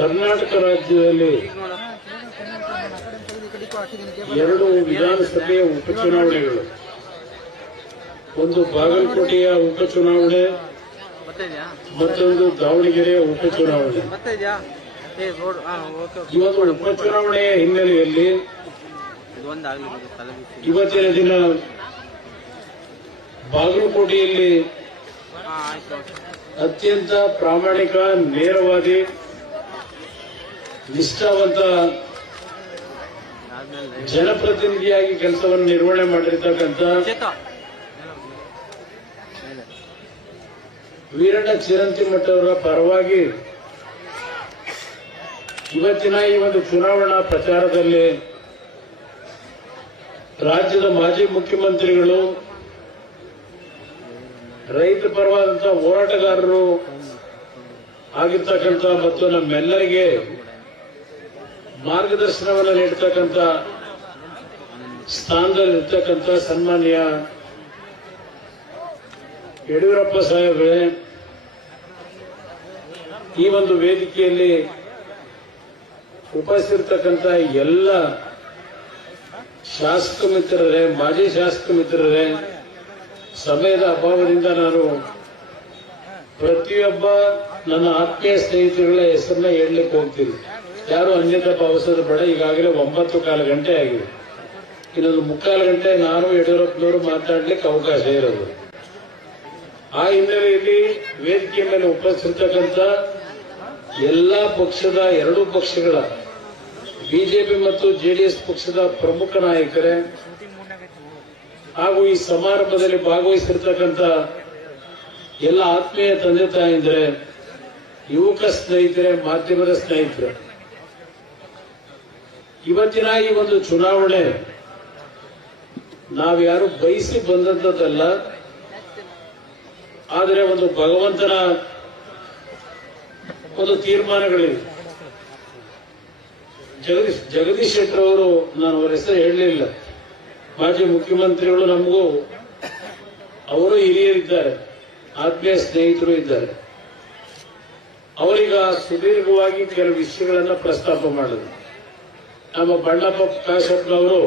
ಕರ್ನಾಟಕ ರಾಜ್ಯದಲ್ಲಿ 2 ವಿಧಾನಸಭೆಯ ಉಪಚುನಾವಣೆಗಳು, ಒಂದು ಬಾಗಲಕೋಟೆಯ ಉಪಚುನಾವಣೆ, ಮತ್ತೊಂದು ದಾವಣಗೆರೆಯ ಉಪಚುನಾವಣೆ. ಇವತ್ತು ಉಪಚುನಾವಣೆಯ ಹಿನ್ನೆಲೆಯಲ್ಲಿ ಇವತ್ತಿನ ದಿನ ಬಾಗಲಕೋಟೆಯಲ್ಲಿ ಅತ್ಯಂತ ಪ್ರಾಮಾಣಿಕ, ನೇರವಾದಿ, ನಿಷ್ಠಾವಂತ ಜನಪ್ರತಿನಿಧಿಯಾಗಿ ಕೆಲಸವನ್ನು ನಿರ್ವಹಣೆ ಮಾಡಿರ್ತಕ್ಕಂಥ ವೀರಣ್ಣ ಚಿರಂತಿಮಠ ಅವರ ಪರವಾಗಿ ಇವತ್ತಿನ ಈ ಒಂದು ಚುನಾವಣಾ ಪ್ರಚಾರದಲ್ಲಿ ರಾಜ್ಯದ ಮಾಜಿ ಮುಖ್ಯಮಂತ್ರಿಗಳು, ರೈತ ಪರವಾದಂತಹ ಹೋರಾಟಗಾರರು ಆಗಿರ್ತಕ್ಕಂಥ ಮತ್ತು ನಮ್ಮೆಲ್ಲರಿಗೆ ಮಾರ್ಗದರ್ಶನವನ್ನು ನೀಡತಕ್ಕಂಥ ಸ್ಥಾನದಲ್ಲಿರ್ತಕ್ಕಂಥ ಸನ್ಮಾನ್ಯ ಯಡಿಯೂರಪ್ಪ ಸಾಹೇಬ್ರೆ, ಈ ಒಂದು ವೇದಿಕೆಯಲ್ಲಿ ಉಪಸ್ಥಿತರ್ತಕ್ಕಂಥ ಎಲ್ಲ ಶಾಸಕ ಮಿತ್ರರೇ, ಮಾಜಿ ಶಾಸಕ ಮಿತ್ರರೇ, ಸಮಯದ ಅಭಾವದಿಂದ ನಾನು ಪ್ರತಿಯೊಬ್ಬ ನನ್ನ ಆತ್ಮೀಯ ಸ್ನೇಹಿತರುಗಳ ಹೆಸರನ್ನ ಹೇಳಲಿಕ್ಕೆ ಹೋಗ್ತೀನಿ. ಯಾರು ಅನ್ಯತಾ ಭಾವಿಸೋದು ಬೇಡ. ಈಗಾಗಲೇ 9:15 ಗಂಟೆ ಆಗಿದೆ. ಇನ್ನೊಂದು 3/4 ಗಂಟೆ ನಾನು ಯಡಿಯೂರಪ್ಪನವರು ಮಾತನಾಡಲಿಕ್ಕೆ ಅವಕಾಶ ಇರೋದು. ಆ ಹಿನ್ನೆಲೆಯಲ್ಲಿ ವೇದಿಕೆ ಮೇಲೆ ಉಪಸ್ಥಿತಕ್ಕಂಥ ಎಲ್ಲಾ ಪಕ್ಷದ, 2 ಪಕ್ಷಗಳ ಬಿಜೆಪಿ ಮತ್ತು ಜೆಡಿಎಸ್ ಪಕ್ಷದ ಪ್ರಮುಖ ನಾಯಕರೇ ಹಾಗೂ ಈ ಸಮಾರಂಭದಲ್ಲಿ ಭಾಗವಹಿಸಿರ್ತಕ್ಕಂಥ ಎಲ್ಲ ಆತ್ಮೀಯ ತಂದೆ ತಾಯಂದ್ರೆ, ಯುವಕ ಸ್ನೇಹಿತರೆ, ಮಾಧ್ಯಮದ ಸ್ನೇಹಿತರೆ, ಇವತ್ತಿನ ಈ ಒಂದು ಚುನಾವಣೆ ನಾವ್ಯಾರು ಬಯಸಿ ಬಂದದ್ದಲ್ಲ. ಆದರೆ ಒಂದು ಭಗವಂತನ ಒಂದು ತೀರ್ಮಾನಗಳಿವೆ. ಜಗದೀಶ್ ಶೆಟ್ಟರ್ ಅವರು, ನಾನು ಅವರ ಹೆಸರು ಹೇಳಲಿಲ್ಲ, ಮಾಜಿ ಮುಖ್ಯಮಂತ್ರಿಗಳು, ನಮಗೂ ಅವರು ಹಿರಿಯರಿದ್ದಾರೆ, ಆತ್ಮೀಯ ಸ್ನೇಹಿತರು ಇದ್ದಾರೆ. ಅವರೀಗ ಸುದೀರ್ಘವಾಗಿ ಕೆಲವು ವಿಷಯಗಳನ್ನ ಪ್ರಸ್ತಾಪ ಮಾಡಿದ್ರು. ನಮ್ಮ ಬಣ್ಣಪ್ಪ ಕಾಶಪ್ಪನವರು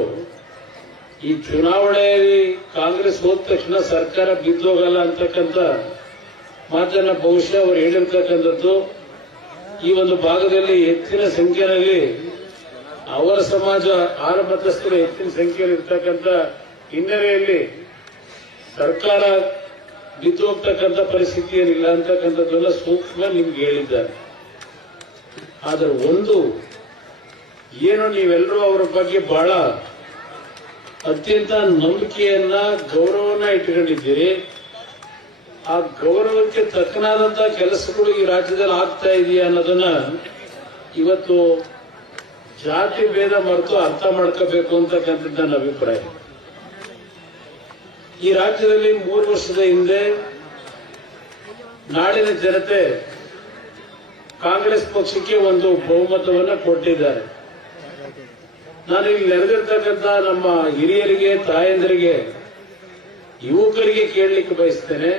ಈ ಚುನಾವಣೆಯಲ್ಲಿ ಕಾಂಗ್ರೆಸ್ ಹೋದ ತಕ್ಷಣ ಸರ್ಕಾರ ಬಿದ್ದೋಗಲ್ಲ ಅಂತಕ್ಕಂಥ ಮಾತನ್ನ ಬಹುಶಃ ಅವರು ಹೇಳಿರ್ತಕ್ಕಂಥದ್ದು ಈ ಒಂದು ಭಾಗದಲ್ಲಿ ಹೆಚ್ಚಿನ ಸಂಖ್ಯೆಯಲ್ಲಿ ಅವರ ಸಮಾಜ, ಆರಮತಸ್ಥರು ಹೆಚ್ಚಿನ ಸಂಖ್ಯೆಯಲ್ಲಿ ಇರ್ತಕ್ಕಂಥ ಹಿನ್ನೆಲೆಯಲ್ಲಿ ಸರ್ಕಾರ ಬಿದ್ದೋಗ್ತಕ್ಕಂಥ ಪರಿಸ್ಥಿತಿ ಏನಿಲ್ಲ ಅಂತಕ್ಕಂಥದ್ದೆಲ್ಲ ಸೂಕ್ಷ್ಮ ನಿಮ್ಗೆ ಹೇಳಿದ್ದಾರೆ. ಆದರೆ ಒಂದು ಏನು, ನೀವೆಲ್ಲರೂ ಅವರ ಬಗ್ಗೆ ಬಹಳ ಅತ್ಯಂತ ನಂಬಿಕೆಯನ್ನ, ಗೌರವನ ಇಟ್ಟುಕೊಂಡಿದ್ದೀರಿ. ಆ ಗೌರವಕ್ಕೆ ತಕ್ಕನಾದಂತಹ ಕೆಲಸಗಳು ಈ ರಾಜ್ಯದಲ್ಲಿ ಆಗ್ತಾ ಇದೆಯಾ ಅನ್ನೋದನ್ನ ಇವತ್ತು ಜಾತಿ ಭೇದ ಮರೆತು ಅರ್ಥ ಮಾಡ್ಕೋಬೇಕು ಅಂತಕ್ಕಂಥದ್ದು ನನ್ನ ಅಭಿಪ್ರಾಯ. ಈ ರಾಜ್ಯದಲ್ಲಿ 3 ವರ್ಷದ ಹಿಂದೆ ನಾಡಿನ ಜನತೆ ಕಾಂಗ್ರೆಸ್ ಪಕ್ಷಕ್ಕೆ ಒಂದು ಬಹುಮತವನ್ನು ಕೊಟ್ಟಿದ್ದಾರೆ. ನಾನು ಇಲ್ಲಿ ನೆರೆದಿರ್ತಕ್ಕಂಥ ನಮ್ಮ ಹಿರಿಯರಿಗೆ, ತಾಯಂದರಿಗೆ, ಯುವಕರಿಗೆ ಕೇಳಲಿಕ್ಕೆ ಬಯಸ್ತೇನೆ,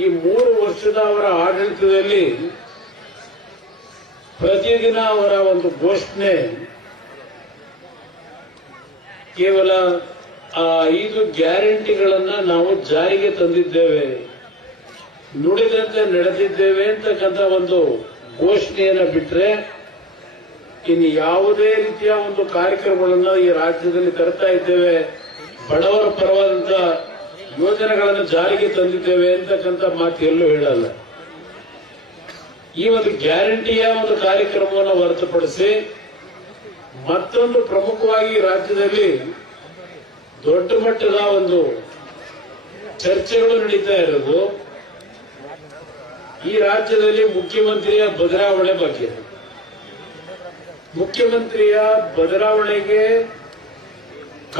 ಈ 3 ವರ್ಷದ ಅವರ ಆಡಳಿತದಲ್ಲಿ ಪ್ರತಿದಿನ ಅವರ ಒಂದು ಘೋಷಣೆ ಕೇವಲ ಆ 5 ಗ್ಯಾರಂಟಿಗಳನ್ನ ನಾವು ಜಾರಿಗೆ ತಂದಿದ್ದೇವೆ, ನುಡಿದಂತೆ ನಡೆದಿದ್ದೇವೆ ಅಂತಕ್ಕಂಥ ಒಂದು ಘೋಷಣೆಯನ್ನ ಬಿಟ್ರೆ ಇನ್ನು ಯಾವುದೇ ರೀತಿಯ ಒಂದು ಕಾರ್ಯಕ್ರಮಗಳನ್ನು ಈ ರಾಜ್ಯದಲ್ಲಿ ತರ್ತಾ ಇದ್ದೇವೆ, ಬಡವರ ಪರವಾದಂತ ಯೋಜನೆಗಳನ್ನು ಜಾರಿಗೆ ತಂದಿದ್ದೇವೆ ಅಂತಕ್ಕಂಥ ಮಾತು ಎಲ್ಲೂ ಹೇಳಲ್ಲ. ಈ ಒಂದು ಗ್ಯಾರಂಟಿಯ ಒಂದು ಕಾರ್ಯಕ್ರಮವನ್ನು ಹೊರತುಪಡಿಸಿ ಮತ್ತೊಂದು ಪ್ರಮುಖವಾಗಿ ರಾಜ್ಯದಲ್ಲಿ ದೊಡ್ಡ ಮಟ್ಟದ ಒಂದು ಚರ್ಚೆಗಳು ನಡೀತಾ ಇರೋದು ಈ ರಾಜ್ಯದಲ್ಲಿ ಮುಖ್ಯಮಂತ್ರಿಯ ಬದಲಾವಣೆ ಬಗ್ಗೆ. ಮುಖ್ಯಮಂತ್ರಿಯ ಬದಲಾವಣೆಗೆ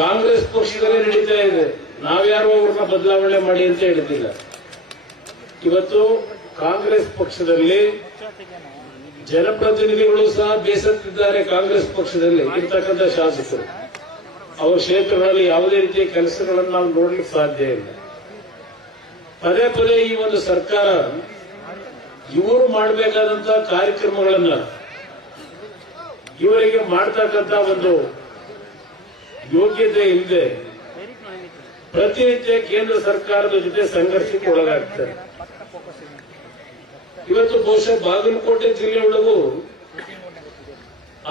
ಕಾಂಗ್ರೆಸ್ ಪಕ್ಷದಲ್ಲೇ ನಡೀತಾ ಇದೆ. ನಾವ್ಯಾರು ಅವ್ರನ್ನ ಬದಲಾವಣೆ ಮಾಡಿ ಅಂತ ಹೇಳ್ತಿಲ್ಲ. ಇವತ್ತು ಕಾಂಗ್ರೆಸ್ ಪಕ್ಷದಲ್ಲಿ ಜನಪ್ರತಿನಿಧಿಗಳು ಸಹ ಬೇಸತ್ತಿದ್ದಾರೆ. ಕಾಂಗ್ರೆಸ್ ಪಕ್ಷದಲ್ಲಿ ಇರ್ತಕ್ಕಂಥ ಶಾಸಕರು ಅವರ ಕ್ಷೇತ್ರಗಳಲ್ಲಿ ಯಾವುದೇ ರೀತಿಯ ಕೆಲಸಗಳನ್ನು ನಾವು ನೋಡ್ಲಿಕ್ಕೆ ಸಾಧ್ಯ ಇಲ್ಲ. ಪದೇ ಪದೇ ಈ ಒಂದು ಸರ್ಕಾರ ಇವರು ಮಾಡಬೇಕಾದಂತ ಕಾರ್ಯಕ್ರಮಗಳನ್ನ ಇವರಿಗೆ ಮಾಡ್ತಕ್ಕಂತ ಒಂದು ಯೋಗ್ಯತೆ ಇಲ್ಲದೆ ಪ್ರತಿನಿತ್ಯ ಕೇಂದ್ರ ಸರ್ಕಾರದ ಜೊತೆ ಸಂಘರ್ಷಕ್ಕೆ ಒಳಗಾಗ್ತಾರೆ. ಇವತ್ತು ಬಹುಶಃ ಬಾಗಲಕೋಟೆ ಜಿಲ್ಲೆಯೊಳಗೂ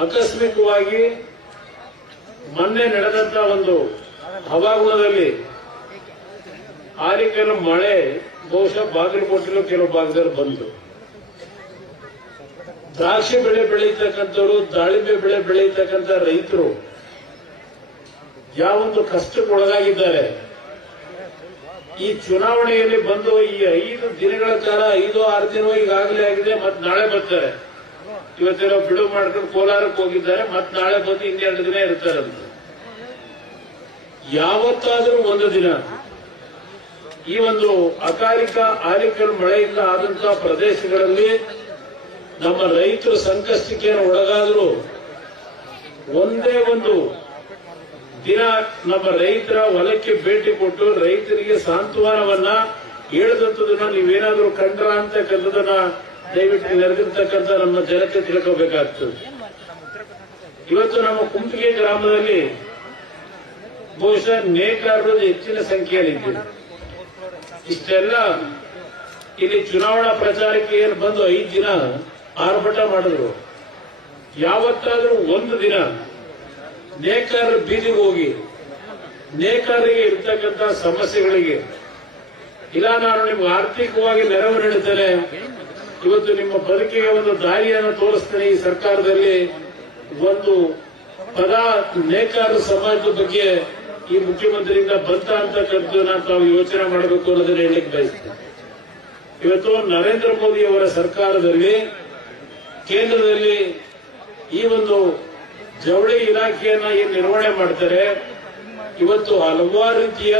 ಆಕಸ್ಮಿಕವಾಗಿ ಮೊನ್ನೆ ನಡೆದಂತ ಒಂದು ಹವಾಗುಣದಲ್ಲಿ ಆಲಿಕನ ಮಳೆ ಬಹುಶಃ ಬಾಗಲಕೋಟೆಯಲ್ಲೂ ಕೆಲವು ಭಾಗದಲ್ಲಿ ಬಂತು. ದ್ರಾಕ್ಷಿ ಬೆಳೆ ಬೆಳೀತಕ್ಕಂಥವ್ರು, ದಾಳಿಂಬೆ ಬೆಳೆ ಬೆಳೀತಕ್ಕಂಥ ರೈತರು ಯಾವೊಂದು ಕಷ್ಟಕ್ಕೆ ಒಳಗಾಗಿದ್ದಾರೆ. ಈ ಚುನಾವಣೆಯಲ್ಲಿ ಬಂದು ಈ 5 ದಿನಗಳ ಕಾಲ 5-6 ದಿನ ಈಗಾಗಲೇ ಆಗಿದೆ, ಮತ್ತೆ ನಾಳೆ ಬರ್ತಾರೆ. ಇವತ್ತೆಲ್ಲ ಬಿಡುವು ಮಾಡ್ಕೊಂಡು ಕೋಲಾರಕ್ಕೆ ಹೋಗಿದ್ದಾರೆ, ಮತ್ತೆ ನಾಳೆ ಬಂದು ಇನ್ನೆರಡು ದಿನ ಇರ್ತಾರಂತೆ. ಯಾವತ್ತಾದರೂ ಒಂದು ದಿನ ಈ ಒಂದು ಅಕಾಲಿಕ ಆಲಿಕಲ್ ಮಳೆಯಿಂದ ಆದಂತಹ ಪ್ರದೇಶಗಳಲ್ಲಿ ನಮ್ಮ ರೈತರು ಸಂಕಷ್ಟಕ್ಕೆ ಒಳಗಾದರೂ ಒಂದೇ ಒಂದು ದಿನ ನಮ್ಮ ರೈತರ ಹೊಲಕ್ಕೆ ಭೇಟಿ ಕೊಟ್ಟು ರೈತರಿಗೆ ಸಾಂತ್ವನವನ್ನ ಹೇಳಿದಂಥದನ್ನ ನೀವೇನಾದ್ರೂ ಕಂಡ್ರ ಅಂತಕ್ಕಂಥದನ್ನ ದಯವಿಟ್ಟು ನೆರೆದಿರ್ತಕ್ಕಂಥ ನಮ್ಮ ಜನತೆ ತಿಳ್ಕೋಬೇಕಾಗ್ತದೆ. ಇವತ್ತು ನಮ್ಮ ಕುಂಪಿಗೆ ಗ್ರಾಮದಲ್ಲಿ ಬಹುಶಃ ನೇಕಾರರು ಹೆಚ್ಚಿನ ಸಂಖ್ಯೆಯಲ್ಲಿದ್ದೀವಿ. ಇಷ್ಟೆಲ್ಲ ಇಲ್ಲಿ ಚುನಾವಣಾ ಪ್ರಚಾರಕ್ಕೆ ಏನು ಬಂದು 5 ದಿನ ಆರ್ಭಟ ಮಾಡಿದ್ರು. ಯಾವತ್ತಾದ್ರೂ ಒಂದು ದಿನ ನೇಕಾರರು ಬೀದಿಗೆ ಹೋಗಿ ನೇಕಾರರಿಗೆ ಇರ್ತಕ್ಕಂಥ ಸಮಸ್ಯೆಗಳಿಗೆ ಇಲ್ಲ ನಾನು ನಿಮ್ಗೆ ಆರ್ಥಿಕವಾಗಿ ನೆರವು ನೀಡುತ್ತೇನೆ, ಇವತ್ತು ನಿಮ್ಮ ಬದುಕಿಗೆ ಒಂದು ದಾರಿಯನ್ನು ತೋರಿಸ್ತೇನೆ, ಈ ಸರ್ಕಾರದಲ್ಲಿ ಒಂದು ಪದ ನೇಕಾರರ ಸಮಾಜದ ಬಗ್ಗೆ ಈ ಮುಖ್ಯಮಂತ್ರಿಯಿಂದ ಬಂತ ಅಂತಕ್ಕಂಥದ್ದನ್ನ ತಾವು ಯೋಚನೆ ಮಾಡಬೇಕು ಅನ್ನೋದನ್ನ ಹೇಳಲಿಕ್ಕೆ ಬಯಸ್ತೇನೆ. ಇವತ್ತು ನರೇಂದ್ರ ಮೋದಿ ಅವರ ಸರ್ಕಾರದಲ್ಲಿ ಕೇಂದ್ರದಲ್ಲಿ ಈ ಒಂದು ಜವಳಿ ಇಲಾಖೆಯನ್ನ ಏನು ನಿರ್ವಹಣೆ ಮಾಡ್ತಾರೆ, ಇವತ್ತು ಹಲವಾರು ರೀತಿಯ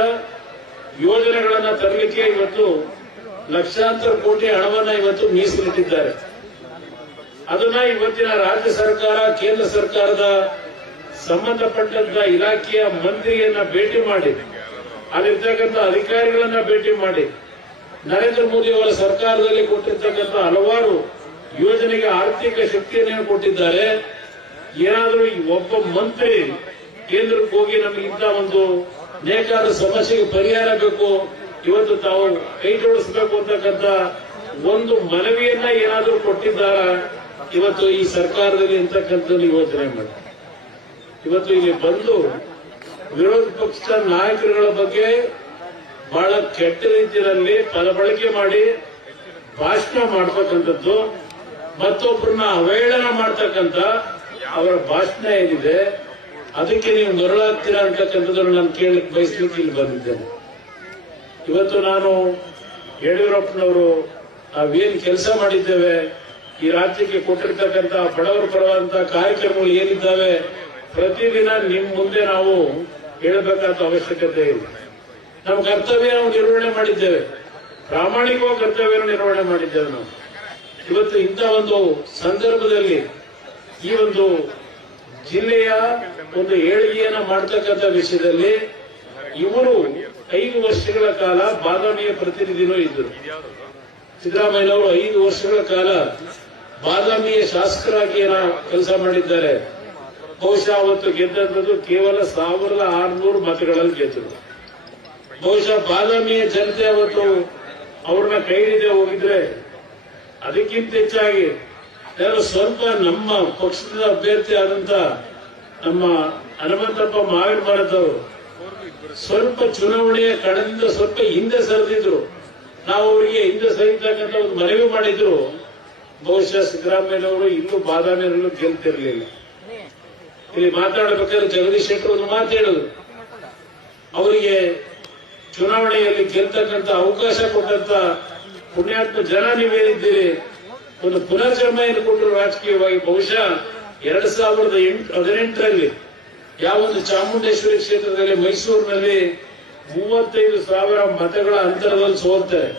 ಯೋಜನೆಗಳನ್ನ ತರಲಿಕ್ಕೆ ಇವತ್ತು ಲಕ್ಷಾಂತರ ಕೋಟಿ ಹಣವನ್ನ ಇವತ್ತು ಮೀಸಲಿಟ್ಟಿದ್ದಾರೆ. ಅದನ್ನ ಇವತ್ತಿನ ರಾಜ್ಯ ಸರ್ಕಾರ ಕೇಂದ್ರ ಸರ್ಕಾರದ ಸಂಬಂಧಪಟ್ಟಂತ ಇಲಾಖೆಯ ಮಂತ್ರಿಯನ್ನ ಭೇಟಿ ಮಾಡಿ, ಅಲ್ಲಿರ್ತಕ್ಕಂಥ ಅಧಿಕಾರಿಗಳನ್ನ ಭೇಟಿ ಮಾಡಿ ನರೇಂದ್ರ ಮೋದಿ ಅವರ ಸರ್ಕಾರದಲ್ಲಿ ಕೊಟ್ಟಿರ್ತಕ್ಕಂಥ ಹಲವಾರು ಯೋಜನೆಗೆ ಆರ್ಥಿಕ ಶಕ್ತಿಯನ್ನು ಕೊಟ್ಟಿದ್ದಾರೆ. ಏನಾದರೂ ಒಬ್ಬ ಮಂತ್ರಿ ಕೇಂದ್ರಕ್ಕೆ ಹೋಗಿ ನಮಗೆ ಇಂಥ ಒಂದು ನೇಕಾರರ ಸಮಸ್ಯೆಗೆ ಪರಿಹಾರ ಬೇಕು, ಇವತ್ತು ತಾವು ಕೈ ಜೋಡಿಸಬೇಕು ಅಂತಕ್ಕಂಥ ಒಂದು ಮನವಿಯನ್ನ ಏನಾದರೂ ಕೊಟ್ಟಿದ್ದಾರ ಇವತ್ತು ಈ ಸರ್ಕಾರದಲ್ಲಿ ಅಂತಕ್ಕಂಥದ್ದು ಯೋಚನೆ ಮಾಡಿ ಇವತ್ತು ಇಲ್ಲಿ ಬಂದು ವಿರೋಧ ಪಕ್ಷದ ನಾಯಕರುಗಳ ಬಗ್ಗೆ ಬಹಳ ಕೆಟ್ಟ ರೀತಿಯಲ್ಲಿ ಪದಬಳಕೆ ಮಾಡಿ ಭಾಷಣ ಮಾಡ್ತಕ್ಕಂಥದ್ದು, ಮತ್ತೊಬ್ಬರನ್ನ ಅವಹೇಳನ ಮಾಡ್ತಕ್ಕಂಥ ಅವರ ಭಾಷಣ ಏನಿದೆ ಅದಕ್ಕೆ ನೀವು ಮರಳಾಗ್ತೀರಾ ಅಂತಕ್ಕಂಥದ್ದನ್ನು ನಾನು ಕೇಳಲಿಕ್ಕೆ ಬಯಸ್ಲಿಕ್ಕೆ ಇಲ್ಲಿ ಬಂದಿದ್ದೇನೆ. ಇವತ್ತು ನಾನು ಯಡಿಯೂರಪ್ಪನವರು ನಾವೇನು ಕೆಲಸ ಮಾಡಿದ್ದೇವೆ, ಈ ರಾಜ್ಯಕ್ಕೆ ಕೊಟ್ಟಿರ್ತಕ್ಕಂಥ ಬಡವರ ಪರವಾದಂತಹ ಕಾರ್ಯಕ್ರಮಗಳು ಏನಿದ್ದಾವೆ ಪ್ರತಿದಿನ ನಿಮ್ ಮುಂದೆ ನಾವು ಹೇಳಬೇಕಾದ ಅವಶ್ಯಕತೆ ಇದೆ. ನಮ್ಮ ಕರ್ತವ್ಯ ನಾವು ನಿರ್ವಹಣೆ ಮಾಡಿದ್ದೇವೆ, ಪ್ರಾಮಾಣಿಕವಾಗಿ ಕರ್ತವ್ಯ ನಿರ್ವಹಣೆ ಮಾಡಿದ್ದೇವೆ ನಾವು. ಇವತ್ತು ಇಂಥ ಒಂದು ಸಂದರ್ಭದಲ್ಲಿ ಈ ಒಂದು ಜಿಲ್ಲೆಯ ಒಂದು ಏಳಿಗೆಯನ್ನ ಮಾಡತಕ್ಕಂಥ ವಿಷಯದಲ್ಲಿ ಇವರು 5 ವರ್ಷಗಳ ಕಾಲ ಬಾದಾಮಿಯ ಪ್ರತಿನಿಧಿನೂ ಇದ್ದರು. ಸಿದ್ದರಾಮಯ್ಯನವರು 5 ವರ್ಷಗಳ ಕಾಲ ಬಾದಾಮಿಯ ಶಾಸಕರಾಗಿ ಕೆಲಸ ಮಾಡಿದ್ದಾರೆ. ಬಹುಶಃ ಅವತ್ತು ಗೆದ್ದಂಥದ್ದು ಕೇವಲ 1600 ಮತಗಳಲ್ಲಿ ಗೆದ್ದರು. ಬಹುಶಃ ಬಾದಾಮಿಯ ಜನತೆ ಅವತ್ತು ಅವ್ರನ್ನ ಕೈ ಹಿಡಿದೇ ಹೋಗಿದ್ರೆ ಅದಕ್ಕಿಂತ ಹೆಚ್ಚಾಗಿ ಸ್ವಲ್ಪ ನಮ್ಮ ಪಕ್ಷದ ಅಭ್ಯರ್ಥಿ ಆದಂತ ನಮ್ಮ ಹನುಮಂತಪ್ಪ ಮಾವಿನ ಮರದವರು ಸ್ವಲ್ಪ ಚುನಾವಣೆಯ ಕಣದಿಂದ ಸ್ವಲ್ಪ ಹಿಂದೆ ಸರಿದಿದ್ರು. ನಾವು ಅವರಿಗೆ ಹಿಂದೆ ಸರಿತಕ್ಕಂಥ ಒಂದು ಮನವಿ ಮಾಡಿದ್ರು. ಬಹುಶಃ ಸಿದ್ದರಾಮಯ್ಯನವರು ಇಲ್ಲೂ ಬಾದಾಮಿಯಲ್ಲೂ ಗೆಲ್ತಿರ್ಲಿಲ್ಲ. ಇಲ್ಲಿ ಮಾತಾಡಬೇಕಾದ್ರೆ ಜಗದೀಶ್ ಶೆಟ್ಟರ್ ಒಂದು ಮಾತು ಹೇಳಿದ್ರು, ಅವರಿಗೆ ಚುನಾವಣೆಯಲ್ಲಿ ಗೆಲ್ತಕ್ಕಂಥ ಅವಕಾಶ ಕೊಟ್ಟಂತ ಪುಣ್ಯಾತ್ಮ ಜನ ನೀವೇನಿದ್ದೀರಿ, ಒಂದು ಪುನರ್ಜನ್ಮೆಯನ್ನು ಕೊಟ್ಟರು ರಾಜಕೀಯವಾಗಿ. ಬಹುಶಃ 2018ರಲ್ಲಿ ಯಾವೊಂದು ಚಾಮುಂಡೇಶ್ವರಿ ಕ್ಷೇತ್ರದಲ್ಲಿ ಮೈಸೂರಿನಲ್ಲಿ 35,000 ಮತಗಳ ಅಂತರದಲ್ಲಿ ಸೋಲ್ತಾರೆ.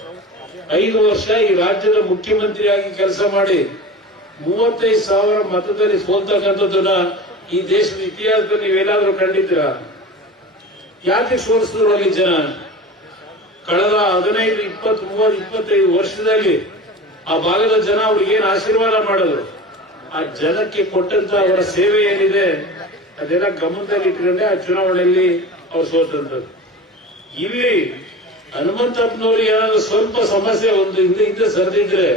5 ವರ್ಷ ಈ ರಾಜ್ಯದ ಮುಖ್ಯಮಂತ್ರಿಯಾಗಿ ಕೆಲಸ ಮಾಡಿ 35,000 ಮತದಲ್ಲಿ ಸೋಲ್ತಕ್ಕಂಥದ್ದನ್ನ ಈ ದೇಶದ ಇತಿಹಾಸದಲ್ಲಿ ನೀವೇನಾದ್ರೂ ಕಂಡಿದ್ದೀರಾ? ಯಾಕೆ ಸೋಲಿಸಿದ್ರು ಅಲ್ಲಿ ಜನ? ಕಳೆದ 15, 20, 30, 25 ವರ್ಷದಲ್ಲಿ ಆ ಭಾಗದ ಜನ ಅವ್ರಿಗೇನು ಆಶೀರ್ವಾದ ಮಾಡಿದ್ರು, ಆ ಜನಕ್ಕೆ ಕೊಟ್ಟಂತ ಅವರ ಸೇವೆ ಏನಿದೆ ಅದೆಲ್ಲ ಗಮನದಲ್ಲಿ ಇಟ್ಕೊಂಡೆ ಆ ಚುನಾವಣೆಯಲ್ಲಿ ಅವ್ರು ಸೋತಂತದ್ದು. ಇಲ್ಲಿ ಹನುಮಂತಪ್ಪನವ್ರಿಗೆ ಏನಾದ್ರು ಸ್ವಲ್ಪ ಸಮಸ್ಯೆ ಒಂದು ಹಿಂದೆ ಸರಿದಿದ್ರೆ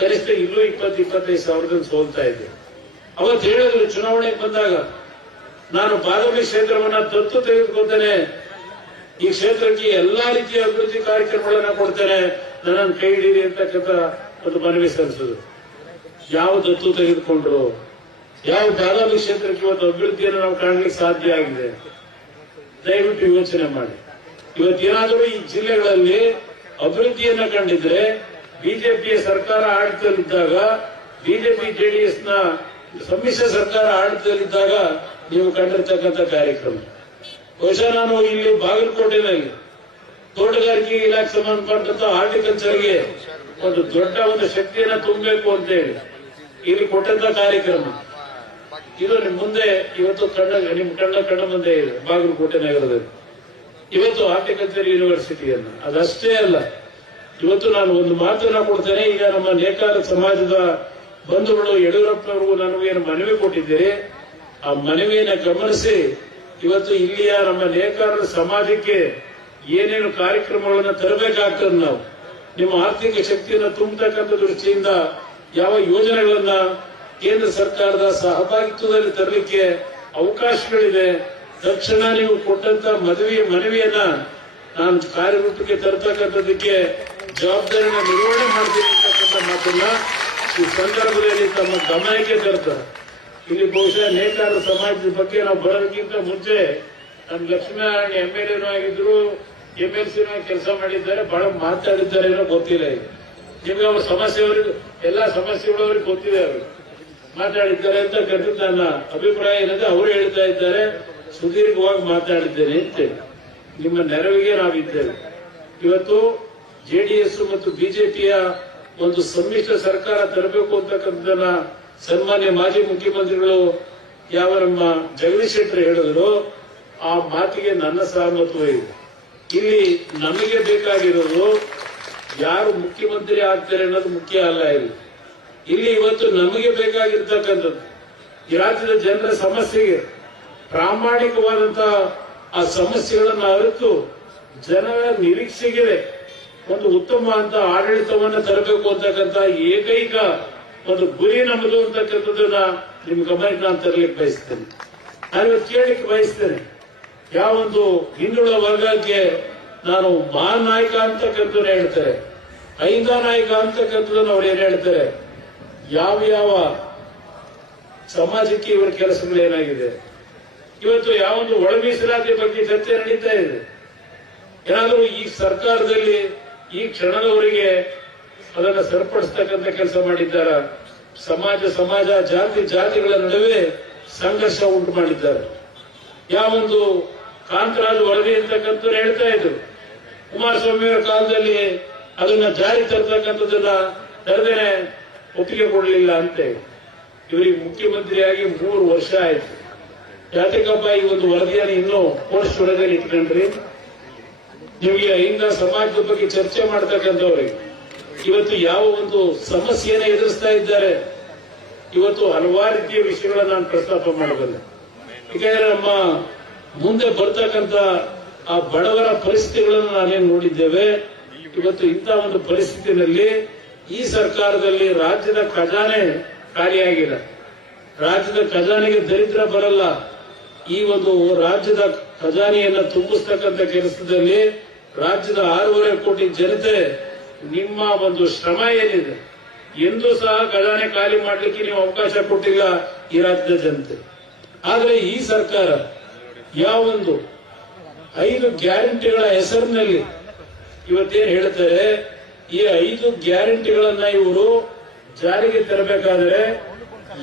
ಕನಿಷ್ಠ ಇಲ್ಲೂ 20-25 ಸಾವಿರದಲ್ಲಿ ಸೋಲ್ತಾ ಇದ್ದೆ. ಅವತ್ತು ಹೇಳಿದ್ರು ಚುನಾವಣೆಗೆ ಬಂದಾಗ, ನಾನು ಬಾದಾಮಿ ಕ್ಷೇತ್ರವನ್ನ ದತ್ತು ತೆಗೆದುಕೊಳ್ತೇನೆ, ಈ ಕ್ಷೇತ್ರಕ್ಕೆ ಎಲ್ಲಾ ರೀತಿಯ ಅಭಿವೃದ್ಧಿ ಕಾರ್ಯಕ್ರಮಗಳನ್ನ ಕೊಡ್ತೇನೆ, ನನ್ನನ್ನು ಕೈ ಹಿಡೀರಿ ಅಂತಕ್ಕಂಥ ಒಂದು ಮನವಿ ಸಲ್ಲಿಸಿದ್ರು. ಯಾವ ದತ್ತು ತೆಗೆದುಕೊಂಡ್ರು, ಯಾವ ಬಾದಾಮಿ ಕ್ಷೇತ್ರಕ್ಕೆ ಇವತ್ತು ಅಭಿವೃದ್ಧಿಯನ್ನು ನಾವು ಕಾಣಲಿಕ್ಕೆ ಸಾಧ್ಯ ಆಗಿದೆ? ದಯವಿಟ್ಟು ಯೋಚನೆ ಮಾಡಿ. ಇವತ್ತೇನಾದರೂ ಈ ಜಿಲ್ಲೆಗಳಲ್ಲಿ ಅಭಿವೃದ್ಧಿಯನ್ನ ಕಂಡಿದ್ರೆ ಬಿಜೆಪಿಯ ಸರ್ಕಾರ ಆಡಳಿತದಲ್ಲಿದ್ದಾಗ, ಬಿಜೆಪಿ ಜೆಡಿಎಸ್ ನ ಸಮ್ಮಿಶ್ರ ಸರ್ಕಾರ ಆಡಳಿತದಲ್ಲಿದ್ದಾಗ ನೀವು ಕಂಡಿರ್ತಕ್ಕಂಥ ಕಾರ್ಯಕ್ರಮ. ಬಹುಶಃ ನಾನು ಇಲ್ಲಿ ಬಾಗಲಕೋಟೆನಲ್ಲಿ ತೋಟಗಾರಿಕೆ ಇಲಾಖೆ ಸಂಬಂಧಪಟ್ಟಂತ ಹಾರ್ಟಿಕಲ್ಚರ್ಗೆ ಒಂದು ದೊಡ್ಡ ಒಂದು ಶಕ್ತಿಯನ್ನ ತುಂಬಬೇಕು ಅಂತ ಹೇಳಿ ಇಲ್ಲಿ ಕೊಟ್ಟಂತ ಕಾರ್ಯಕ್ರಮ ಇದು ನಿಮ್ ಮುಂದೆ ಇವತ್ತು ನಿಮ್ ಕಣ್ಣ ಮುಂದೆ ಇದೆ. ಬಾಗಲಕೋಟೆ ನಗರದಲ್ಲಿ ಇವತ್ತು ಹಾರ್ಟಿಕಲ್ಚರ್ ಯೂನಿವರ್ಸಿಟಿಯನ್ನ, ಅದಷ್ಟೇ ಅಲ್ಲ, ಇವತ್ತು ನಾನು ಒಂದು ಮಾತನ್ನ ಕೊಡ್ತೇನೆ. ಈಗ ನಮ್ಮ ನೇಕಾರ ಸಮಾಜದ ಬಂಧುಗಳು ಯಡಿಯೂರಪ್ಪನವ್ರಿಗೂ ನನಗೇನು ಮನವಿ ಕೊಟ್ಟಿದ್ದೀರಿ, ಆ ಮನವಿಯನ್ನ ಗಮನಿಸಿ ಇವತ್ತು ಇಲ್ಲಿಯ ನಮ್ಮ ನೇಕಾರರ ಸಮಾಜಕ್ಕೆ ಏನೇನು ಕಾರ್ಯಕ್ರಮಗಳನ್ನ ತರಬೇಕಾಗ್ತದೆ, ನಾವು ನಿಮ್ಮ ಆರ್ಥಿಕ ಶಕ್ತಿಯನ್ನು ತುಂಬತಕ್ಕಂಥ ದೃಷ್ಟಿಯಿಂದ ಯಾವ ಯೋಜನೆಗಳನ್ನ ಕೇಂದ್ರ ಸರ್ಕಾರದ ಸಹಭಾಗಿತ್ವದಲ್ಲಿ ತರಲಿಕ್ಕೆ ಅವಕಾಶಗಳಿದೆ, ತಕ್ಷಣ ನೀವು ಕೊಟ್ಟಂತ ಮನವಿಯನ್ನ ನಾನು ಕಾರ್ಯರೂಪಕ್ಕೆ ತರತಕ್ಕಂಥದಕ್ಕೆ ಜವಾಬ್ದಾರಿನ ನಿರ್ವಹಣೆ ಮಾಡ್ತೀನಿ ಅಂತಕ್ಕಂಥ ಮಾತನ್ನ ಈ ಸಂದರ್ಭದಲ್ಲಿ ತಮ್ಮ ಗಮನಕ್ಕೆ ತರ್ತಾರೆ. ಇಲ್ಲಿ ಬಹುಶಃ ನೇಕಾರರ ಸಮಾಜದ ಬಗ್ಗೆ ನಾವು ಬರೋದಕ್ಕಿಂತ ಮುಂಚೆ ನಮ್ಮ ಲಕ್ಷ್ಮೀನಾರಾಯಣ MLA ಆಗಿದ್ರು, MLC ಕೆಲಸ ಮಾಡಿದ್ದಾರೆ, ಬಹಳ ಮಾತಾಡಿದ್ದಾರೆ ಏನೋ ಗೊತ್ತಿಲ್ಲ. ಈಗ ನಿಮ್ಗೆ ಅವ್ರ ಸಮಸ್ಯೆ ಎಲ್ಲಾ ಸಮಸ್ಯೆಗಳು ಅವ್ರಿಗೆ ಗೊತ್ತಿದೆ, ಅವರು ಮಾತಾಡಿದ್ದಾರೆ ಅಂತ ಕರೆದು ನನ್ನ ಅಭಿಪ್ರಾಯ ಏನಂದ್ರೆ ಅವರು ಹೇಳ್ತಾ ಇದ್ದಾರೆ ಸುದೀರ್ಘವಾಗಿ ಮಾತಾಡಿದ್ದೇನೆ ಅಂತ. ನಿಮ್ಮ ನೆರವಿಗೆ ನಾವಿದ್ದೇವೆ. ಇವತ್ತು ಜೆಡಿಎಸ್ ಮತ್ತು ಬಿಜೆಪಿಯ ಒಂದು ಸಮ್ಮಿಶ್ರ ಸರ್ಕಾರ ತರಬೇಕು ಅಂತಕ್ಕಂಥದ್ದನ್ನ ಸನ್ಮಾನ್ಯ ಮಾಜಿ ಮುಖ್ಯಮಂತ್ರಿಗಳು ಯಾವ ನಮ್ಮ ಜಗದೀಶ್ ಶೆಟ್ಟರ್ ಹೇಳಿದ್ರು, ಆ ಮಾತಿಗೆ ನನ್ನ ಸಹಮತವೂ ಇದೆ. ಇಲ್ಲಿ ನಮಗೆ ಬೇಕಾಗಿರೋದು ಯಾರು ಮುಖ್ಯಮಂತ್ರಿ ಆಗ್ತಾರೆ ಅನ್ನೋದು ಮುಖ್ಯ ಅಲ್ಲ. ಇಲ್ಲಿ ಇವತ್ತು ನಮಗೆ ಬೇಕಾಗಿರ್ತಕ್ಕಂಥದ್ದು ಈ ರಾಜ್ಯದ ಜನರ ಸಮಸ್ಯೆಗೆ ಪ್ರಾಮಾಣಿಕವಾದಂತಹ ಆ ಸಮಸ್ಯೆಗಳನ್ನು ಅರಿತು ಜನರ ನಿರೀಕ್ಷೆಗೆ ಒಂದು ಉತ್ತಮ ಅಂತ ಆಡಳಿತವನ್ನ ತರಬೇಕು ಅಂತಕ್ಕಂಥ ಏಕೈಕ ಒಂದು ಗುರಿ ನಮ್ಮದು ಅಂತಕ್ಕಂಥದ್ದನ್ನ ನಿಮ್ ಗಮನಕ್ಕೆ ನಾನು ತರಲಿಕ್ಕೆ ಬಯಸ್ತೇನೆ. ನಾನು ಕೇಳಲಿಕ್ಕೆ ಬಯಸ್ತೇನೆ, ಯಾವೊಂದು ಹಿಂದುಳಿದ ವರ್ಗಕ್ಕೆ ನಾನು ಮಹಾನಾಯಕ ಅಂತಕ್ಕಂಥದ್ದು ಹೇಳ್ತಾರೆ, ಐಂದ ನಾಯಕ ಅಂತಕ್ಕಂಥದ್ದನ್ನು ಅವ್ರು ಏನ್ ಹೇಳ್ತಾರೆ, ಯಾವ ಸಮಾಜಕ್ಕೆ ಇವರ ಕೆಲಸಗಳು ಏನಾಗಿದೆ. ಇವತ್ತು ಯಾವೊಂದು ಒಳ ಮೀಸಲಾತಿ ಬಗ್ಗೆ ಚರ್ಚೆ ನಡೀತಾ ಇದೆ. ಏನಾದರೂ ಈ ಸರ್ಕಾರದಲ್ಲಿ ಈ ಕ್ಷಣದವರೆಗೆ ಅದನ್ನು ಸರಿಪಡಿಸ್ತಕ್ಕಂಥ ಕೆಲಸ ಮಾಡಿದ್ದಾರೆ. ಸಮಾಜ ಜಾತಿಗಳ ನಡುವೆ ಸಂಘರ್ಷ ಉಂಟು ಮಾಡಿದ್ದಾರೆ. ಯಾವೊಂದು ಕಾಂತರಾಜ್ ವರದಿ ಅಂತಕ್ಕಂಥ ಹೇಳ್ತಾ ಇದ್ರು, ಕುಮಾರಸ್ವಾಮಿ ಅವರ ಕಾಲದಲ್ಲಿ ಅದನ್ನ ಜಾರಿ ತರತಕ್ಕಂಥದ್ದನ್ನ ತರದೇನೆ ಒಪ್ಪಿಗೆ ಕೊಡಲಿಲ್ಲ ಅಂತ. ಇವರಿಗೆ ಮುಖ್ಯಮಂತ್ರಿಯಾಗಿ 3 ವರ್ಷ ಆಯ್ತು. ಯಾತಕಪ್ಪ ಈ ಒಂದು ವರದಿಯನ್ನು ಇನ್ನೂ ಪೋಸ್ಟ್ ವರದಿಯಲ್ಲಿ ಇಟ್ಕೊಂಡ್ರಿ? ನಿಮಗೆ ಹಿಂದ ಸಮಾಜದ ಬಗ್ಗೆ ಚರ್ಚೆ ಮಾಡ್ತಕ್ಕಂಥವ್ರಿಗೆ ಇವತ್ತು ಯಾವ ಒಂದು ಸಮಸ್ಯೆಯನ್ನು ಎದುರಿಸ್ತಾ ಇದ್ದಾರೆ. ಇವತ್ತು ಹಲವಾರು ರೀತಿಯ ವಿಷಯಗಳನ್ನ ನಾನು ಪ್ರಸ್ತಾಪ ಮಾಡಬಲ್ಲೆ. ಯಾಕಂದ್ರೆ ನಮ್ಮ ಮುಂದೆ ಬರ್ತಕ್ಕಂಥ ಆ ಬಡವರ ಪರಿಸ್ಥಿತಿಗಳನ್ನು ನಾವೇನು ನೋಡಿದ್ದೇವೆ. ಇವತ್ತು ಇಂಥ ಒಂದು ಪರಿಸ್ಥಿತಿನಲ್ಲಿ ಈ ಸರ್ಕಾರದಲ್ಲಿ ರಾಜ್ಯದ ಖಜಾನೆ ಖಾಲಿಯಾಗಿಲ್ಲ. ರಾಜ್ಯದ ಖಜಾನೆಗೆ ದರಿದ್ರ ಬರಲ್ಲ. ಈ ಒಂದು ರಾಜ್ಯದ ಖಜಾನೆಯನ್ನ ತುಂಬಿಸ್ತಕ್ಕಂಥ ಕೆಲಸದಲ್ಲಿ ರಾಜ್ಯದ 6.5 ಕೋಟಿ ಜನತೆ ನಿಮ್ಮ ಒಂದು ಶ್ರಮ ಏನಿದೆ ಎಂದೂ ಸಹ ಖಜಾನೆ ಖಾಲಿ ಮಾಡಲಿಕ್ಕೆ ನೀವು ಅವಕಾಶ ಕೊಟ್ಟಿಲ್ಲ ಈ ರಾಜ್ಯದ ಜನತೆ. ಆದರೆ ಈ ಸರ್ಕಾರ ಯಾವೊಂದು 5 ಗ್ಯಾರಂಟಿಗಳ ಹೆಸರಿನಲ್ಲಿ ಇವತ್ತೇನು ಹೇಳ್ತಾರೆ, ಈ 5 ಗ್ಯಾರಂಟಿಗಳನ್ನ ಇವರು ಜಾರಿಗೆ ತರಬೇಕಾದರೆ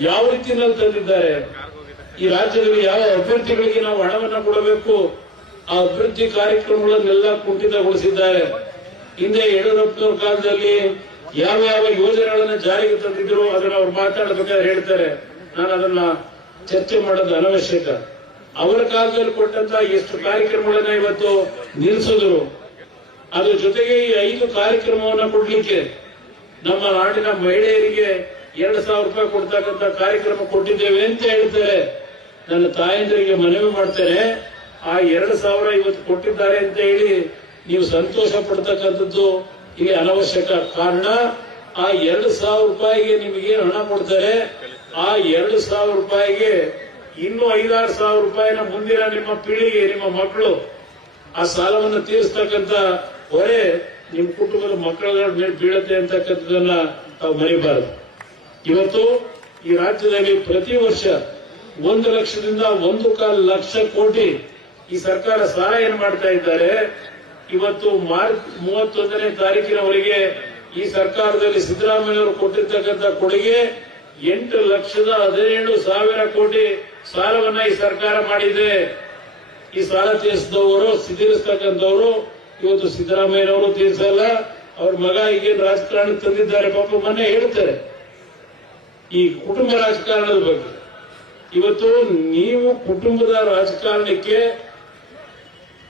ಯಾವ ರೀತಿಯಲ್ಲಿ ತಂದಿದ್ದಾರೆ, ಈ ರಾಜ್ಯದಲ್ಲಿ ಯಾವ ಅಭ್ಯರ್ಥಿಗಳಿಗೆ ನಾವು ಹಣವನ್ನು ಕೊಡಬೇಕು, ಆ ಅಭಿವೃದ್ಧಿ ಕಾರ್ಯಕ್ರಮಗಳನ್ನೆಲ್ಲ ಕುಂಠಿತಗೊಳಿಸಿದ್ದಾರೆ. ಹಿಂದೆ ಯಡಿಯೂರಪ್ಪನವರ ಕಾಲದಲ್ಲಿ ಯಾವ ಯೋಜನೆಗಳನ್ನ ಜಾರಿಗೆ ತಂದಿದ್ರು ಅದನ್ನ ಅವ್ರು ಮಾತಾಡಬೇಕಾದ್ರೆ ಹೇಳ್ತಾರೆ, ನಾನು ಅದನ್ನ ಚರ್ಚೆ ಮಾಡೋದು ಅನವಶ್ಯಕ. ಅವರ ಕಾಲದಲ್ಲಿ ಕೊಟ್ಟಂತ ಎಷ್ಟು ಕಾರ್ಯಕ್ರಮಗಳನ್ನ ಇವತ್ತು ನಿಲ್ಲಿಸಿದ್ರು. ಅದ್ರ ಜೊತೆಗೆ ಈ 5 ಕಾರ್ಯಕ್ರಮವನ್ನ ಕೊಡ್ಲಿಕ್ಕೆ ನಮ್ಮ ನಾಡಿನ ಮಹಿಳೆಯರಿಗೆ 2,000 ರೂಪಾಯಿ ಕೊಡ್ತಕ್ಕಂಥ ಕಾರ್ಯಕ್ರಮ ಕೊಟ್ಟಿದ್ದೇವೆ ಅಂತ ಹೇಳ್ತಾರೆ. ನನ್ನ ತಾಯಂದರಿಗೆ ಮನವಿ ಮಾಡ್ತೇನೆ, ಆ 2,000 ಇವತ್ತು ಕೊಟ್ಟಿದ್ದಾರೆ ಅಂತ ಹೇಳಿ ನೀವು ಸಂತೋಷ ಪಡ್ತಕ್ಕಂಥದ್ದು ಇಲ್ಲಿ ಅನವಶ್ಯಕ. ಕಾರಣ ಆ 2,000 ರೂಪಾಯಿಗೆ ನಿಮಗೆ ಹಣ ಕೊಡ್ತಾರೆ, ಆ 2,000 ರೂಪಾಯಿಗೆ ಇನ್ನೂ 5,000 ಸಾವಿರ ರೂಪಾಯಿನ ಮುಂದಿನ ನಿಮ್ಮ ಪೀಳಿಗೆ, ನಿಮ್ಮ ಮಕ್ಕಳು ಆ ಸಾಲವನ್ನು ತೀರಿಸ್ತಕ್ಕಂಥ ಹೊರೆ ನಿಮ್ಮ ಕುಟುಂಬದ ಮಕ್ಕಳ ಮೇಲೆ ಬೀಳುತ್ತೆ ಅಂತಕ್ಕಂಥದನ್ನ ತಾವು ಮರಿಬಾರದು. ಇವತ್ತು ಈ ರಾಜ್ಯದಲ್ಲಿ ಪ್ರತಿ ವರ್ಷ 1 ಲಕ್ಷದಿಂದ 1.25 ಲಕ್ಷ ಕೋಟಿ ಈ ಸರ್ಕಾರ ಸಹಾಯ ಮಾಡ್ತಾ ಇದ್ದಾರೆ. ಇವತ್ತು ಮಾರ್ಚ್ 31ನೇ ತಾರೀಕಿನವರೆಗೆ ಈ ಸರ್ಕಾರದಲ್ಲಿ ಸಿದ್ದರಾಮಯ್ಯವರು ಕೊಟ್ಟಿರ್ತಕ್ಕಂಥ ಕೊಡುಗೆ 8,17,000 ಕೋಟಿ ಸಾಲವನ್ನ ಈ ಸರ್ಕಾರ ಮಾಡಿದೆ. ಈ ಸಾಲ ತೀರಿಸ್ತಕ್ಕಂಥವ್ರು ಇವತ್ತು ಸಿದ್ದರಾಮಯ್ಯನವರು ತೀರಿಸಲ್ಲ, ಅವ್ರ ಮಗ ಈಗೇನು ರಾಜಕಾರಣ ತಂದಿದ್ದಾರೆ ಪಾಪ ಮೊನ್ನೆ ಹೇಳ್ತಾರೆ ಈ ಕುಟುಂಬ ರಾಜಕಾರಣದ ಬಗ್ಗೆ. ಇವತ್ತು ನೀವು ಕುಟುಂಬದ ರಾಜಕಾರಣಕ್ಕೆ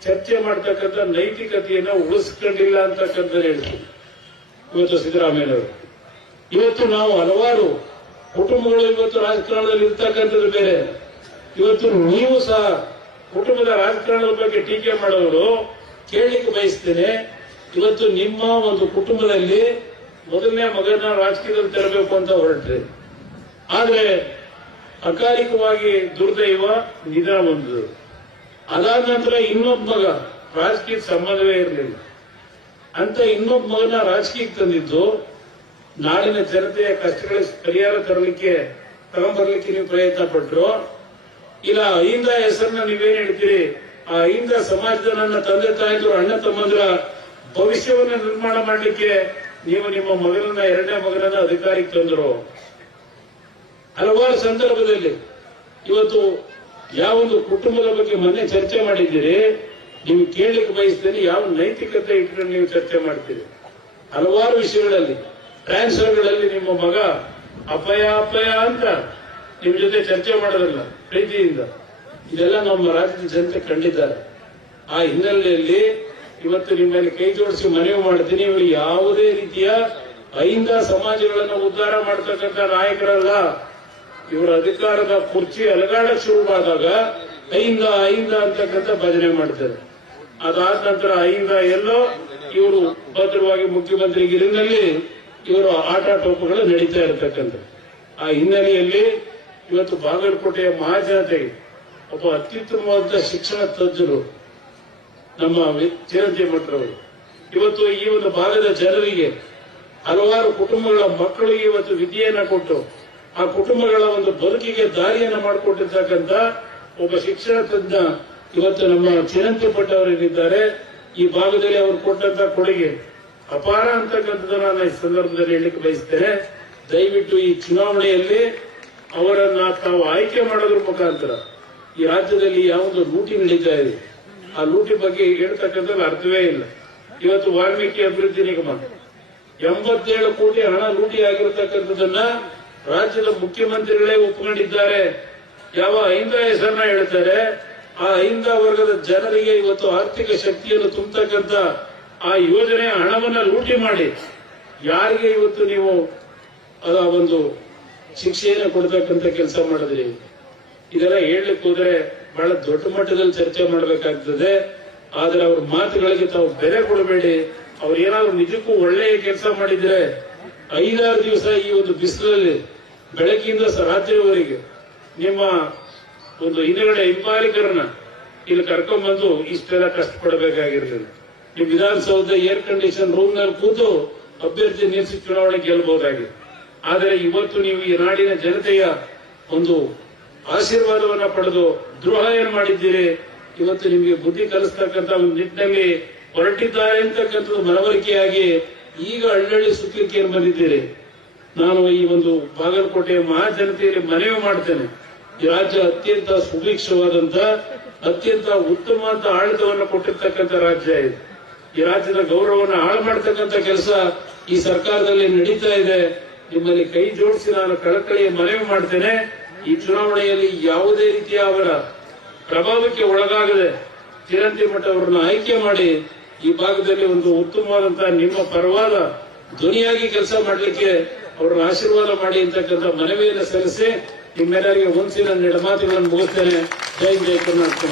ಚರ್ಚೆ ಮಾಡ್ತಕ್ಕಂಥ ನೈತಿಕತೆಯನ್ನ ಉಳಿಸ್ಕೊಂಡಿಲ್ಲ ಅಂತಕ್ಕಂಥ ಹೇಳ್ತೀವಿ ಇವತ್ತು ಸಿದ್ದರಾಮಯ್ಯನವರು. ಇವತ್ತು ನಾವು ಹಲವಾರು ಕುಟುಂಬಗಳು ಇವತ್ತು ರಾಜಕಾರಣದಲ್ಲಿ ಇರ್ತಕ್ಕಂಥದ್ದು ಬೇರೆ. ಇವತ್ತು ನೀವು ಸಹ ಕುಟುಂಬದ ರಾಜಕಾರಣದ ಬಗ್ಗೆ ಟೀಕೆ ಮಾಡೋರು ಕೇಳಲಿಕ್ಕೆ ಬಯಸ್ತೇನೆ. ಇವತ್ತು ನಿಮ್ಮ ಒಂದು ಕುಟುಂಬದಲ್ಲಿ ಮೊದಲನೇ ಮಗನ ರಾಜಕೀಯದಲ್ಲಿ ತರಬೇಕು ಅಂತ ಹೊರಟ್ರಿ, ಆದ್ರೆ ಅಕಾಲಿಕವಾಗಿ ದುರ್ದೈವ ನಿಧನ ಬಂದದ್ದು. ಅದಾದ ನಂತರ ಇನ್ನೊಬ್ಬ ಮಗ, ರಾಜಕೀಯಕ್ಕೆ ಸಂಬಂಧವೇ ಇರಲಿಲ್ಲ ಅಂತ ಇನ್ನೊಬ್ಬ ಮಗನ ರಾಜಕೀಯಕ್ಕೆ ತಂದಿದ್ದು ನಾಡಿನ ಜನತೆಯ ಕಷ್ಟಗಳಿಗೆ ಪರಿಹಾರ ತಗೊಂಡ್ಬರ್ಲಿಕ್ಕೆ ನೀವು ಪ್ರಯತ್ನ ಪಟ್ರು. ಇಲ್ಲ ಅಹಿಂದ ಹೆಸರನ್ನ ನೀವೇನ್ ಹೇಳ್ತೀರಿ, ಆ ಅಹಿಂದ ಸಮಾಜದ ನನ್ನ ತಂದೆ ತಾಯಿದ್ರು ಅಣ್ಣ ತಮ್ಮಂದ್ರ ಭವಿಷ್ಯವನ್ನ ನಿರ್ಮಾಣ ಮಾಡಲಿಕ್ಕೆ ನೀವು ನಿಮ್ಮ ಮಗನನ್ನ 2ನೇ ಮಗನನ್ನ ಅಧಿಕಾರಕ್ಕೆ ತಂದರು. ಹಲವಾರು ಸಂದರ್ಭದಲ್ಲಿ ಇವತ್ತು ಯಾವೊಂದು ಕುಟುಂಬದ ಬಗ್ಗೆ ಮೊನ್ನೆ ಚರ್ಚೆ ಮಾಡಿದ್ದೀರಿ, ನೀವು ಕೇಳಲಿಕ್ಕೆ ಬಯಸ್ತೇನೆ, ಯಾವ ನೈತಿಕತೆ ಇಟ್ಕೊಂಡು ನೀವು ಚರ್ಚೆ ಮಾಡ್ತೀರಿ. ಹಲವಾರು ವಿಷಯಗಳಲ್ಲಿ ಟ್ರಾನ್ಸ್ಫರ್ಗಳಲ್ಲಿ ನಿಮ್ಮ ಮಗ ಅಪಯ ಅಂತ ನಿಮ್ ಜೊತೆ ಚರ್ಚೆ ಮಾಡೋದಿಲ್ಲ ಪ್ರೀತಿಯಿಂದ. ಇದೆಲ್ಲ ನಮ್ಮ ರಾಜ್ಯದ ಜನತೆ ಕಂಡಿದ್ದಾರೆ. ಆ ಹಿನ್ನೆಲೆಯಲ್ಲಿ ಇವತ್ತು ನಿಮ್ಮಲ್ಲಿ ಕೈ ಜೋಡಿಸಿ ಮನವಿ ಮಾಡ್ತೀನಿ, ಇವರು ಯಾವುದೇ ರೀತಿಯ ಅಹಿಂದ ಸಮಾಜಗಳನ್ನು ಉದ್ಧಾರ ಮಾಡತಕ್ಕಂಥ ನಾಯಕರಲ್ಲ. ಇವರ ಅಧಿಕಾರದ ಕುರ್ಚಿ ಅಲಗಾಡಕ್ ಶುರುವಾದಾಗ ಅಹಿಂದ ಅಂತಕ್ಕಂಥ ಭಜನೆ ಮಾಡ್ತಾರೆ. ಅದಾದ ನಂತರ ಅಹಿಂದ ಎಲ್ಲೋ ಇವರು ಭದ್ರವಾಗಿ ಮುಖ್ಯಮಂತ್ರಿ ಗಿರಿನಲ್ಲಿ ಇವರು ಆಟಾಟೋಪಗಳು ನಡೀತಾ ಇರತಕ್ಕಂಥ ಆ ಹಿನ್ನೆಲೆಯಲ್ಲಿ ಇವತ್ತು ಬಾಗಲಕೋಟೆಯ ಮಹಾಜನತೆಗೆ ಒಬ್ಬ ಅತ್ಯುತ್ತಮವಾದ ಶಿಕ್ಷಣ ತಜ್ಞರು ನಮ್ಮ ಚಿರಂಜೀವಿ ಮಠರವರು ಇವತ್ತು ಈ ಒಂದು ಭಾಗದ ಜನರಿಗೆ ಹಲವಾರು ಕುಟುಂಬಗಳ ಮಕ್ಕಳಿಗೆ ಇವತ್ತು ವಿದ್ಯೆಯನ್ನ ಕೊಟ್ಟು ಆ ಕುಟುಂಬಗಳ ಒಂದು ಬದುಕಿಗೆ ದಾರಿಯನ್ನ ಮಾಡಿಕೊಟ್ಟಿರ್ತಕ್ಕಂಥ ಒಬ್ಬ ಶಿಕ್ಷಣ ತಜ್ಞ ಇವತ್ತು ನಮ್ಮ ಚಿರಂಜೀವಿ ಭಟ್ಟವರೇನಿದ್ದಾರೆ. ಈ ಭಾಗದಲ್ಲಿ ಅವರು ಕೊಟ್ಟಂತ ಕೊಡುಗೆ ಅಪಾರ ಅಂತಕ್ಕಂಥದ್ದನ್ನ ನಾನು ಈ ಸಂದರ್ಭದಲ್ಲಿ ಹೇಳಲಿಕ್ಕೆ ಬಯಸ್ತೇನೆ. ದಯವಿಟ್ಟು ಈ ಚುನಾವಣೆಯಲ್ಲಿ ಅವರನ್ನ ತಾವು ಆಯ್ಕೆ ಮಾಡೋದ್ರ ಮುಖಾಂತರ ಈ ರಾಜ್ಯದಲ್ಲಿ ಯಾವೊಂದು ಲೂಟಿ ನಡೀತಾ ಇದೆ, ಆ ಲೂಟಿ ಬಗ್ಗೆ ಹೇಳ್ತಕ್ಕಂಥದ್ದು ಅರ್ಥವೇ ಇಲ್ಲ. ಇವತ್ತು ವಾಲ್ಮೀಕಿ ಅಭಿವೃದ್ಧಿ ನಿಗಮ 87 ಕೋಟಿ ಹಣ ಲೂಟಿ ಆಗಿರತಕ್ಕಂಥದ್ದನ್ನ ರಾಜ್ಯದ ಮುಖ್ಯಮಂತ್ರಿಗಳೇ ಒಪ್ಪಿಕೊಂಡಿದ್ದಾರೆ. ಯಾವ ಅಹಿಂದ ಹೆಸರನ್ನ ಹೇಳ್ತಾರೆ, ಆ ಅಹಿಂದ ವರ್ಗದ ಜನರಿಗೆ ಇವತ್ತು ಆರ್ಥಿಕ ಶಕ್ತಿಯನ್ನು ತುಂಬತಕ್ಕಂಥ ಆ ಯೋಜನೆ ಹಣವನ್ನ ಲೂಟಿ ಮಾಡಿ ಯಾರಿಗೆ ಇವತ್ತು ನೀವು ಒಂದು ಶಿಕ್ಷೆಯನ್ನು ಕೊಡ್ತಕ್ಕಂಥ ಕೆಲಸ ಮಾಡಿದ್ರಿ. ಇದೆಲ್ಲ ಹೇಳಲಿಕ್ಕೆ ಹೋದ್ರೆ ಬಹಳ ದೊಡ್ಡ ಮಟ್ಟದಲ್ಲಿ ಚರ್ಚೆ ಮಾಡಬೇಕಾಗ್ತದೆ. ಆದ್ರೆ ಅವ್ರ ಮಾತುಗಳಿಗೆ ತಾವು ಬೆಲೆ ಕೊಡಬೇಡಿ. ಅವ್ರು ಏನಾದ್ರು ನಿಜಕ್ಕೂ ಒಳ್ಳೆಯ ಕೆಲಸ ಮಾಡಿದ್ರೆ 5-6 ದಿವಸ ಈ ಒಂದು ಬಿಸಿಲಲ್ಲಿ ಬೆಳಕಿಂದ ರಾತ್ರಿವರೆಗೆ ನಿಮ್ಮ ಒಂದು ಹಿಂದುಗಡೆ ಹಿಂಬಾಲಿಕರನ್ನ ಇಲ್ಲಿ ಕರ್ಕೊಂಡ್ಬಂದು ಇಷ್ಟೆಲ್ಲ ಕಷ್ಟಪಡಬೇಕಾಗಿರ್ಲಿಲ್ಲ. ನೀವು ವಿಧಾನಸೌಧ ಏರ್ ಕಂಡೀಷನ್ ರೂಮ್ ನಲ್ಲಿ ಕೂತು ಅಭ್ಯರ್ಥಿ ನಿಲ್ಲಿಸಿ ಚುನಾವಣೆ ಗೆಲ್ಲಬಹುದಾಗಿದೆ. ಆದರೆ ಇವತ್ತು ನೀವು ಈ ನಾಡಿನ ಜನತೆಯ ಒಂದು ಆಶೀರ್ವಾದವನ್ನ ಪಡೆದು ದ್ರೋಹ ಏನ್ ಮಾಡಿದ್ದೀರಿ. ಇವತ್ತು ನಿಮಗೆ ಬುದ್ಧಿ ಕಲಿಸ್ತಕ್ಕಂಥ ಒಂದು ನಿಟ್ಟಿನಲ್ಲಿ ಹೊರಟಿದ್ದಾರೆ ಅಂತಕ್ಕಂಥದ್ದು ಮನವರಿಕೆಯಾಗಿ ಈಗ ಹಳ್ಳಿ ಸುತ್ತಲಿಕ್ಕೆ ಏನ್ ಬಂದಿದ್ದೀರಿ. ನಾನು ಈ ಒಂದು ಬಾಗಲಕೋಟೆಯ ಮಹಾಜನತೆಯಲ್ಲಿ ಮನವಿ ಮಾಡ್ತೇನೆ, ಈ ರಾಜ್ಯ ಅತ್ಯಂತ ಸುಭಿಕ್ಷವಾದಂತ ಅತ್ಯಂತ ಉತ್ತಮವಾದ ಆಡಳಿತವನ್ನು ಕೊಟ್ಟಿರ್ತಕ್ಕಂಥ ರಾಜ್ಯ ಇದೆ. ಈ ರಾಜ್ಯದ ಗೌರವವನ್ನು ಹಾಳು ಮಾಡತಕ್ಕಂಥ ಕೆಲಸ ಈ ಸರ್ಕಾರದಲ್ಲಿ ನಡೀತಾ ಇದೆ. ನಿಮ್ಮಲ್ಲಿ ಕೈ ಜೋಡಿಸಿ ನಾನು ಕಳಕಳಿಯ ಮನವಿ ಮಾಡ್ತೇನೆ, ಈ ಚುನಾವಣೆಯಲ್ಲಿ ಯಾವುದೇ ರೀತಿಯ ಅವರ ಪ್ರಭಾವಕ್ಕೆ ಒಳಗಾಗದೆ ಚಿರಂಜೀವಿ ಮಠ ಅವರನ್ನು ಆಯ್ಕೆ ಮಾಡಿ ಈ ಭಾಗದಲ್ಲಿ ಒಂದು ಉತ್ತಮವಾದಂತಹ ನಿಮ್ಮ ಪರವಾದ ಧ್ವನಿಯಾಗಿ ಕೆಲಸ ಮಾಡಲಿಕ್ಕೆ ಅವ್ರನ್ನ ಆಶೀರ್ವಾದ ಮಾಡಿ ಅಂತಕ್ಕಂಥ ಮನವಿಯನ್ನು ಸಲ್ಲಿಸಿ ನಿಮ್ಮೆಲ್ಲರಿಗೆ ಒಂದ್ಸಿ ನನ್ನ ಎಡಮಾತುಗಳನ್ನು ಮುಗಿಸ್ತೇನೆ. ಜೈ ಜೈ ಕರ್ನಾಟಕ.